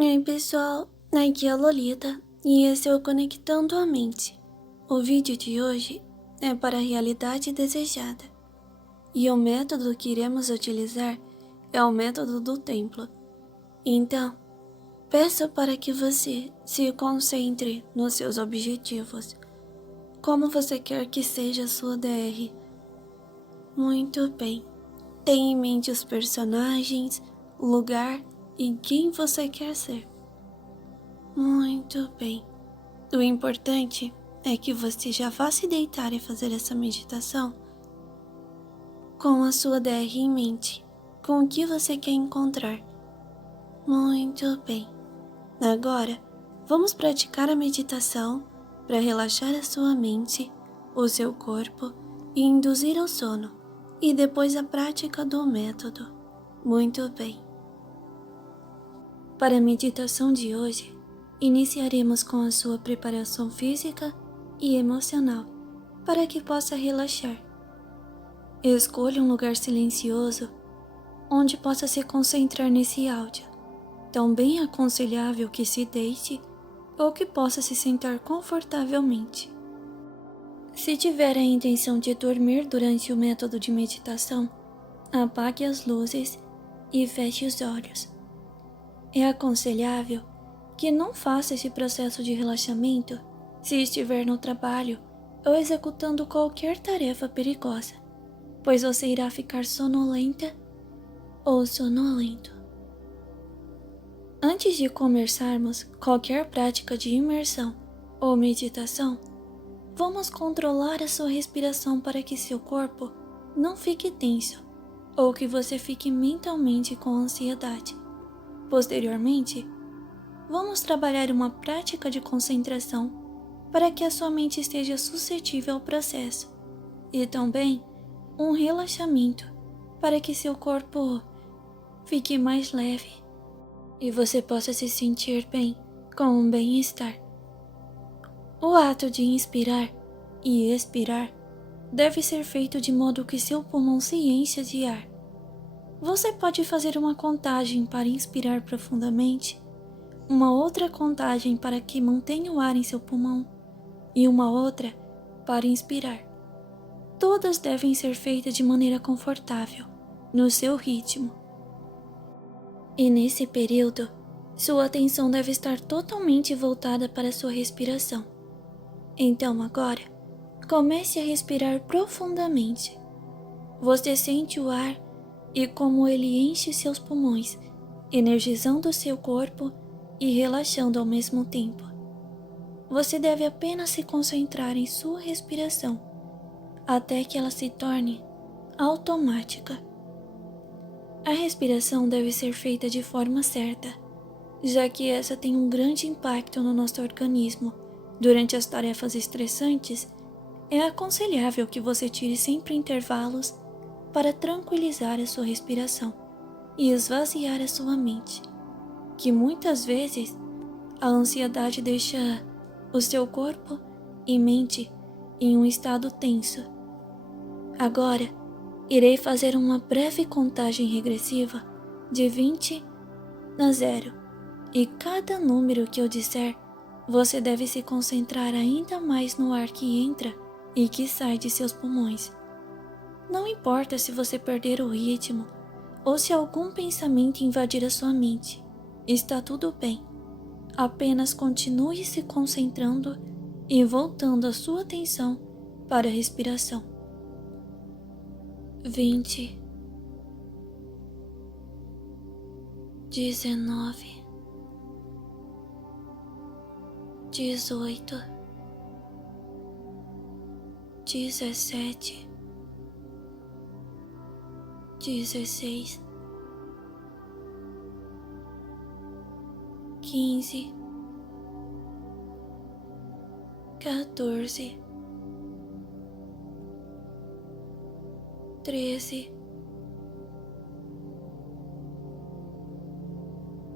Oi pessoal, aqui é a Lolita e esse é o Conectando a Mente. O vídeo de hoje é para a realidade desejada e o método que iremos utilizar é o método do templo. Então, peço para que você se concentre nos seus objetivos, como você quer que seja a sua DR. Muito bem, tenha em mente os personagens, o lugar e quem você quer ser. Muito bem. O importante é que você já vá se deitar e fazer essa meditação com a sua DR em mente, com o que você quer encontrar. Muito bem. Agora, vamos praticar a meditação para relaxar a sua mente, o seu corpo e induzir ao sono, e depois a prática do método. Muito bem. Para a meditação de hoje, iniciaremos com a sua preparação física e emocional, para que possa relaxar. Escolha um lugar silencioso, onde possa se concentrar nesse áudio. Também é aconselhável que se deite ou que possa se sentar confortavelmente. Se tiver a intenção de dormir durante o método de meditação, apague as luzes e feche os olhos. É aconselhável que não faça esse processo de relaxamento se estiver no trabalho ou executando qualquer tarefa perigosa, pois você irá ficar sonolenta ou sonolento. Antes de começarmos qualquer prática de imersão ou meditação, vamos controlar a sua respiração para que seu corpo não fique tenso ou que você fique mentalmente com ansiedade. Posteriormente, vamos trabalhar uma prática de concentração para que a sua mente esteja suscetível ao processo e também um relaxamento para que seu corpo fique mais leve e você possa se sentir bem com um bem-estar. O ato de inspirar e expirar deve ser feito de modo que seu pulmão se encha de ar. Você pode fazer uma contagem para inspirar profundamente, uma outra contagem para que mantenha o ar em seu pulmão e uma outra para inspirar. Todas devem ser feitas de maneira confortável, no seu ritmo. E nesse período, sua atenção deve estar totalmente voltada para a sua respiração. Então agora, comece a respirar profundamente. Você sente o ar e como ele enche seus pulmões, energizando seu corpo e relaxando ao mesmo tempo. Você deve apenas se concentrar em sua respiração, até que ela se torne automática. A respiração deve ser feita de forma certa, já que essa tem um grande impacto no nosso organismo. Durante as tarefas estressantes, é aconselhável que você tire sempre intervalos para tranquilizar a sua respiração e esvaziar a sua mente, que muitas vezes a ansiedade deixa o seu corpo e mente em um estado tenso. Agora, irei fazer uma breve contagem regressiva de 20 a 0, e cada número que eu disser, você deve se concentrar ainda mais no ar que entra e que sai de seus pulmões. Não importa se você perder o ritmo ou se algum pensamento invadir a sua mente, está tudo bem. Apenas continue se concentrando e voltando a sua atenção para a respiração. 20, 19, 18, 17, 16, 15, 14, 13,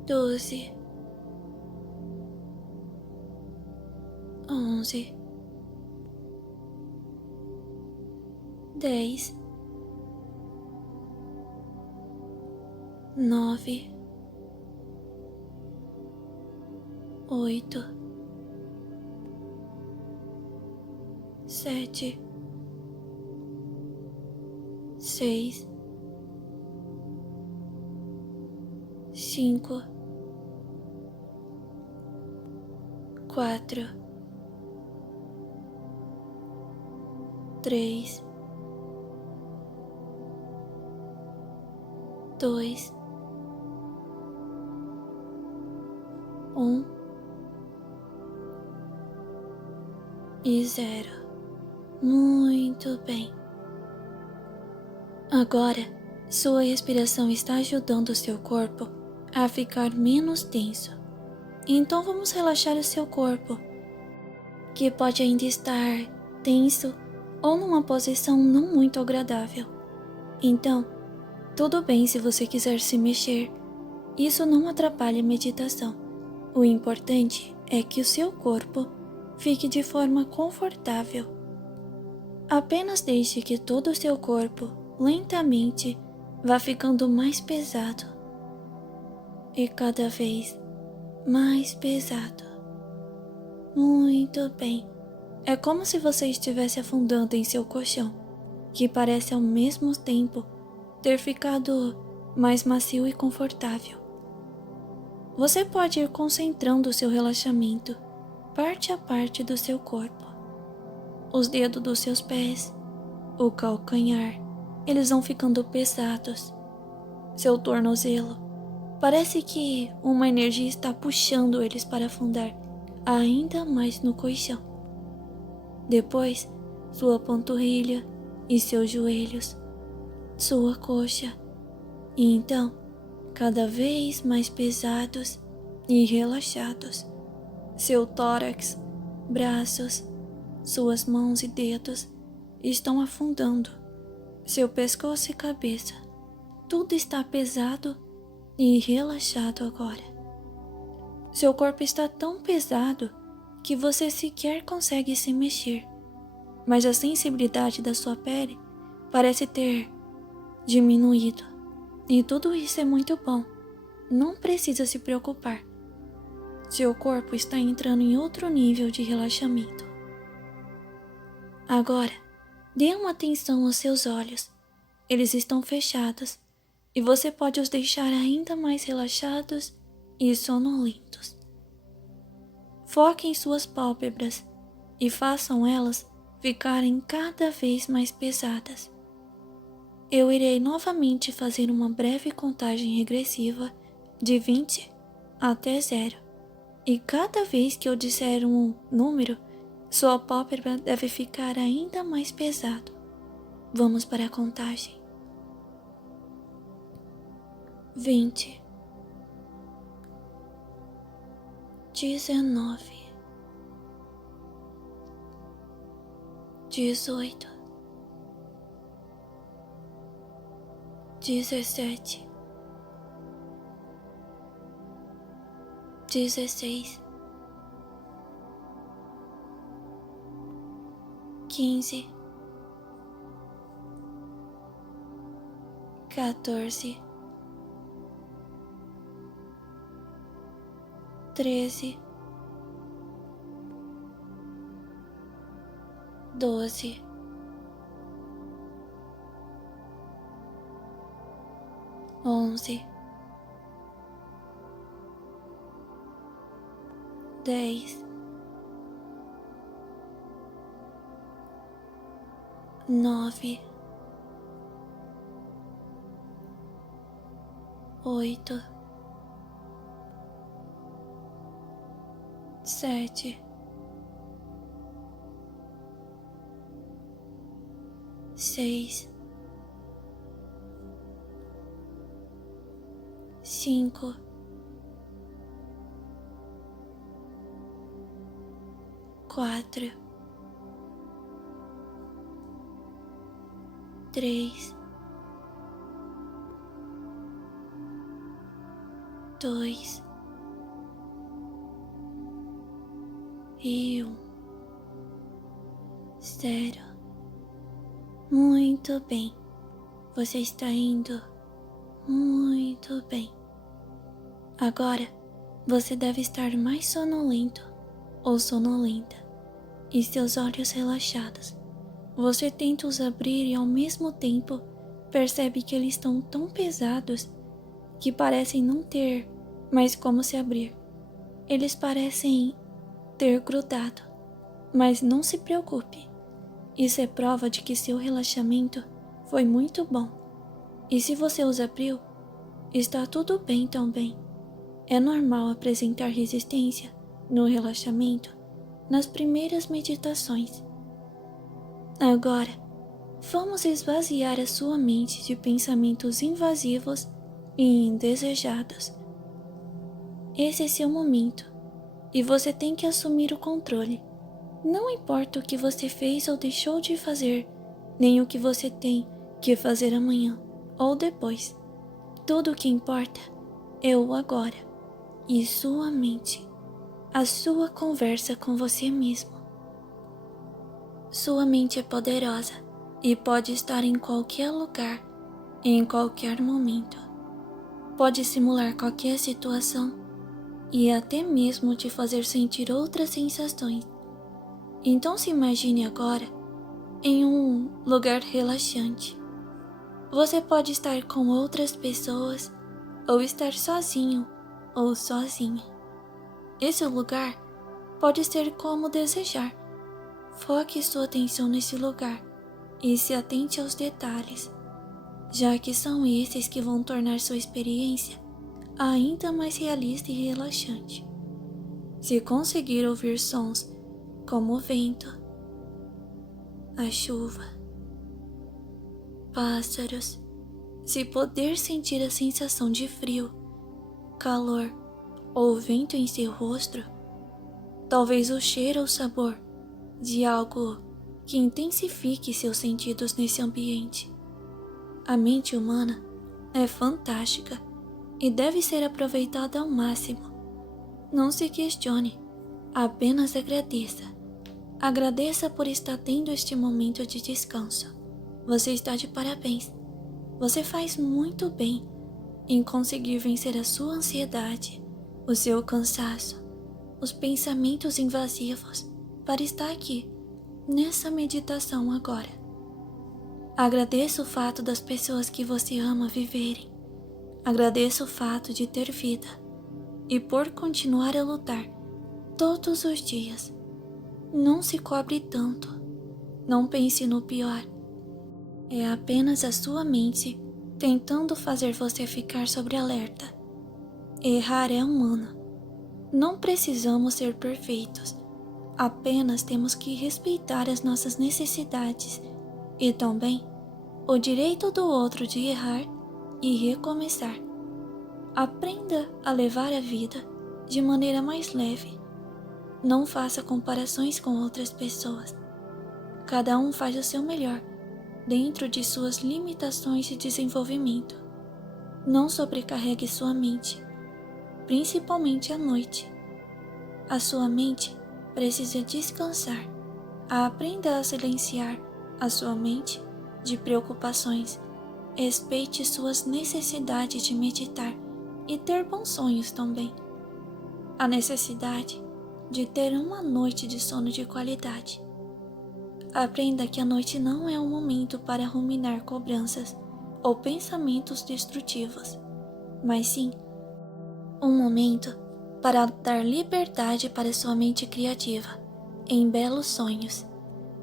12, 11, 10, 9, 8, 7, 6, 5, 4, 3, 2, 1 e 0. Muito bem. Agora, sua respiração está ajudando o seu corpo a ficar menos tenso. Então vamos relaxar o seu corpo, que pode ainda estar tenso ou numa posição não muito agradável. Então, tudo bem se você quiser se mexer. Isso não atrapalha a meditação. O importante é que o seu corpo fique de forma confortável. Apenas deixe que todo o seu corpo lentamente vá ficando mais pesado e cada vez mais pesado. Muito bem. É como se você estivesse afundando em seu colchão, que parece ao mesmo tempo ter ficado mais macio e confortável. Você pode ir concentrando o seu relaxamento parte a parte do seu corpo. Os dedos dos seus pés, o calcanhar, eles vão ficando pesados. Seu tornozelo, parece que uma energia está puxando eles para afundar ainda mais no colchão. Depois, sua panturrilha e seus joelhos, sua coxa, e então, cada vez mais pesados e relaxados. Seu tórax, braços, suas mãos e dedos estão afundando. Seu pescoço e cabeça, tudo está pesado e relaxado agora. Seu corpo está tão pesado que você sequer consegue se mexer, mas a sensibilidade da sua pele parece ter diminuído. E tudo isso é muito bom. Não precisa se preocupar. Seu corpo está entrando em outro nível de relaxamento. Agora, dê uma atenção aos seus olhos. Eles estão fechados e você pode os deixar ainda mais relaxados e sonolentos. Foque em suas pálpebras e façam elas ficarem cada vez mais pesadas. Eu irei novamente fazer uma breve contagem regressiva de 20 até 0. E cada vez que eu disser um número, sua pálpebra deve ficar ainda mais pesado. Vamos para a contagem. 20, 19, 18, 17, 16, 15, 14, 13, 12, 11, 10, 9, 8, 7, 6, 5, 4, 3, 2 e 1. 0. Muito bem. Você está indo muito bem. Agora, você deve estar mais sonolento ou sonolenta e seus olhos relaxados. Você tenta os abrir e ao mesmo tempo percebe que eles estão tão pesados que parecem não ter mais como se abrir. Eles parecem ter grudado, mas não se preocupe. Isso é prova de que seu relaxamento foi muito bom. E se você os abriu, está tudo bem também. É normal apresentar resistência no relaxamento nas primeiras meditações. Agora, vamos esvaziar a sua mente de pensamentos invasivos e indesejados. Esse é seu momento e você tem que assumir o controle. Não importa o que você fez ou deixou de fazer, nem o que você tem que fazer amanhã ou depois. Tudo o que importa é o agora e sua mente, a sua conversa com você mesmo. Sua mente é poderosa e pode estar em qualquer lugar, em qualquer momento. Pode simular qualquer situação e até mesmo te fazer sentir outras sensações. Então se imagine agora em um lugar relaxante. Você pode estar com outras pessoas ou estar sozinho ou sozinha. Esse lugar pode ser como desejar. Foque sua atenção nesse lugar e se atente aos detalhes, já que são esses que vão tornar sua experiência ainda mais realista e relaxante. Se conseguir ouvir sons como o vento, a chuva, pássaros, se poder sentir a sensação de frio, calor ou vento em seu rosto, talvez o cheiro ou sabor de algo que intensifique seus sentidos nesse ambiente. A mente humana é fantástica e deve ser aproveitada ao máximo. Não se questione, apenas agradeça. Agradeça por estar tendo este momento de descanso. Você está de parabéns. Você faz muito bem em conseguir vencer a sua ansiedade, o seu cansaço, os pensamentos invasivos para estar aqui, nessa meditação agora. Agradeça o fato das pessoas que você ama viverem. Agradeça o fato de ter vida e por continuar a lutar todos os dias. Não se cobre tanto. Não pense no pior. É apenas a sua mente tentando fazer você ficar sob alerta. Errar é humano. Não precisamos ser perfeitos. Apenas temos que respeitar as nossas necessidades e também o direito do outro de errar e recomeçar. Aprenda a levar a vida de maneira mais leve. Não faça comparações com outras pessoas. Cada um faz o seu melhor dentro de suas limitações de desenvolvimento. Não sobrecarregue sua mente, principalmente à noite. A sua mente precisa descansar. Aprenda a silenciar a sua mente de preocupações. Respeite suas necessidades de meditar e ter bons sonhos também. A necessidade de ter uma noite de sono de qualidade. Aprenda que a noite não é um momento para ruminar cobranças ou pensamentos destrutivos, mas sim um momento para dar liberdade para sua mente criativa em belos sonhos,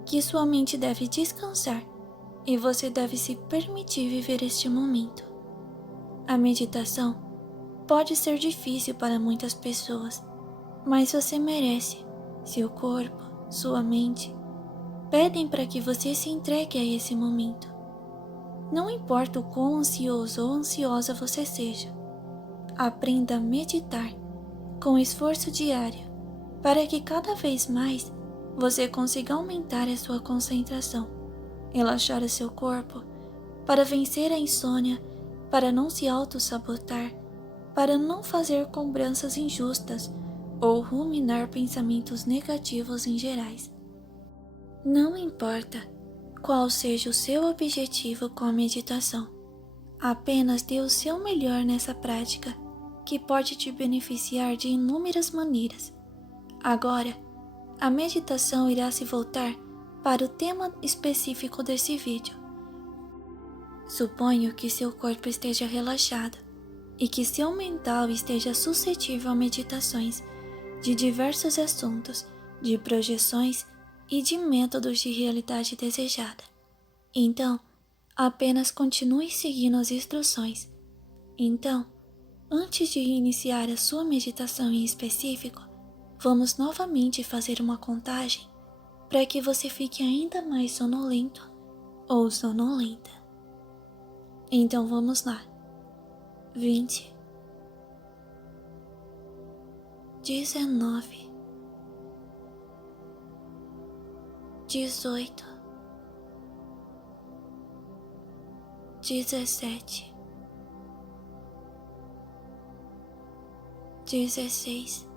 que sua mente deve descansar e você deve se permitir viver este momento. A meditação pode ser difícil para muitas pessoas, mas você merece. Seu corpo, sua mente pedem para que você se entregue a esse momento. Não importa o quão ansioso ou ansiosa você seja, aprenda a meditar com esforço diário para que cada vez mais você consiga aumentar a sua concentração, relaxar o seu corpo, para vencer a insônia, para não se auto-sabotar, para não fazer cobranças injustas ou ruminar pensamentos negativos em gerais. Não importa qual seja o seu objetivo com a meditação, apenas dê o seu melhor nessa prática, que pode te beneficiar de inúmeras maneiras. Agora, a meditação irá se voltar para o tema específico desse vídeo. Suponho que seu corpo esteja relaxado e que seu mental esteja suscetível a meditações de diversos assuntos, de projeções e de métodos de realidade desejada. Então, apenas continue seguindo as instruções. Então, antes de iniciar a sua meditação em específico, vamos novamente fazer uma contagem para que você fique ainda mais sonolento ou sonolenta. Então vamos lá. 20, 19, 18, 17, 16,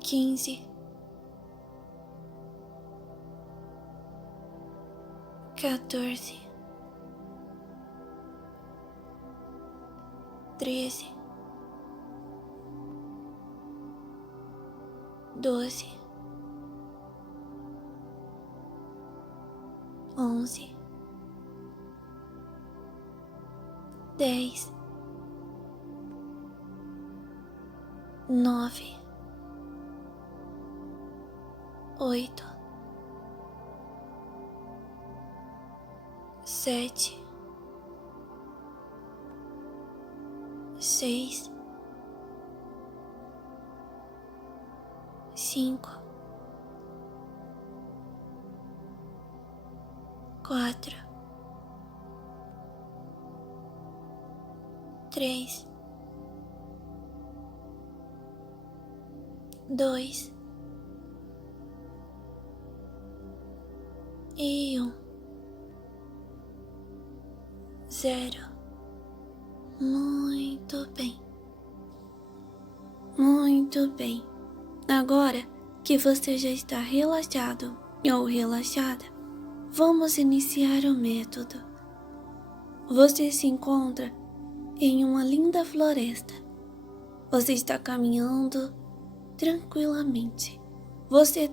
15, 14, 13, 12, 11, 10, 9, 8, 7, 6, 5, 4, 3, 2 e 1. 0. Muito bem. Muito bem. Agora que você já está relaxado ou relaxada, vamos iniciar o método. Você se encontra em uma linda floresta. Você está caminhando tranquilamente. Você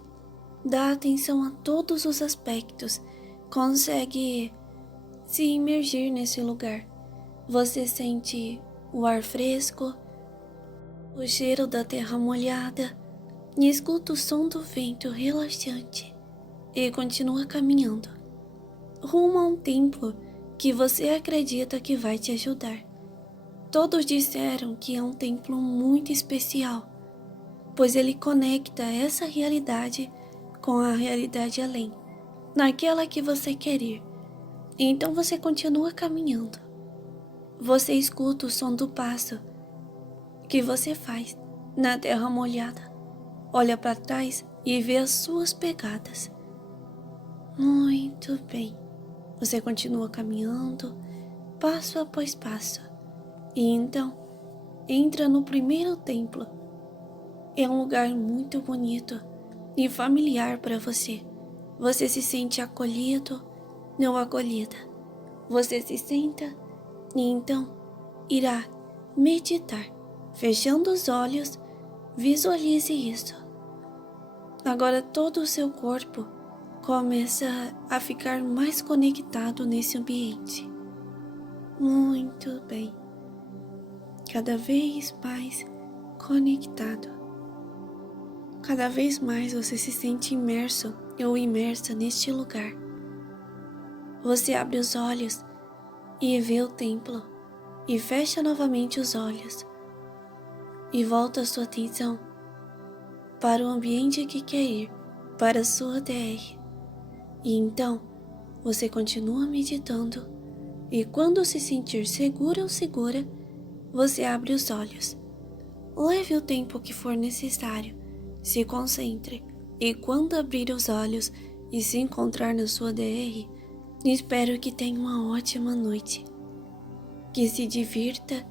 dá atenção a todos os aspectos, consegue se imergir nesse lugar. Você sente o ar fresco, o cheiro da terra molhada e escuta o som do vento relaxante e continua caminhando rumo a um templo que você acredita que vai te ajudar. Todos disseram que é um templo muito especial, pois ele conecta essa realidade com a realidade além, naquela que você quer ir. Então você continua caminhando. Você escuta o som do passo que você faz na terra molhada. Olha para trás e vê as suas pegadas. Muito bem. Você continua caminhando, passo após passo. E então, entra no primeiro templo. É um lugar muito bonito e familiar para você. Você se sente acolhido, não acolhida. Você se senta e então irá meditar. Fechando os olhos, visualize isso. Agora todo o seu corpo começa a ficar mais conectado nesse ambiente. Muito bem. Cada vez mais conectado. Cada vez mais você se sente imerso ou imersa neste lugar. Você abre os olhos e vê o templo e fecha novamente os olhos e volta a sua atenção para o ambiente que quer ir, para a sua DR. E então você continua meditando e quando se sentir seguro ou segura, você abre os olhos. Leve o tempo que for necessário, se concentre e quando abrir os olhos e se encontrar na sua DR, espero que tenha uma ótima noite, que se divirta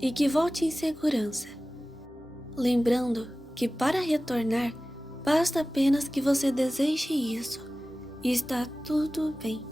e que volte em segurança. Lembrando que para retornar, basta apenas que você deseje isso e está tudo bem.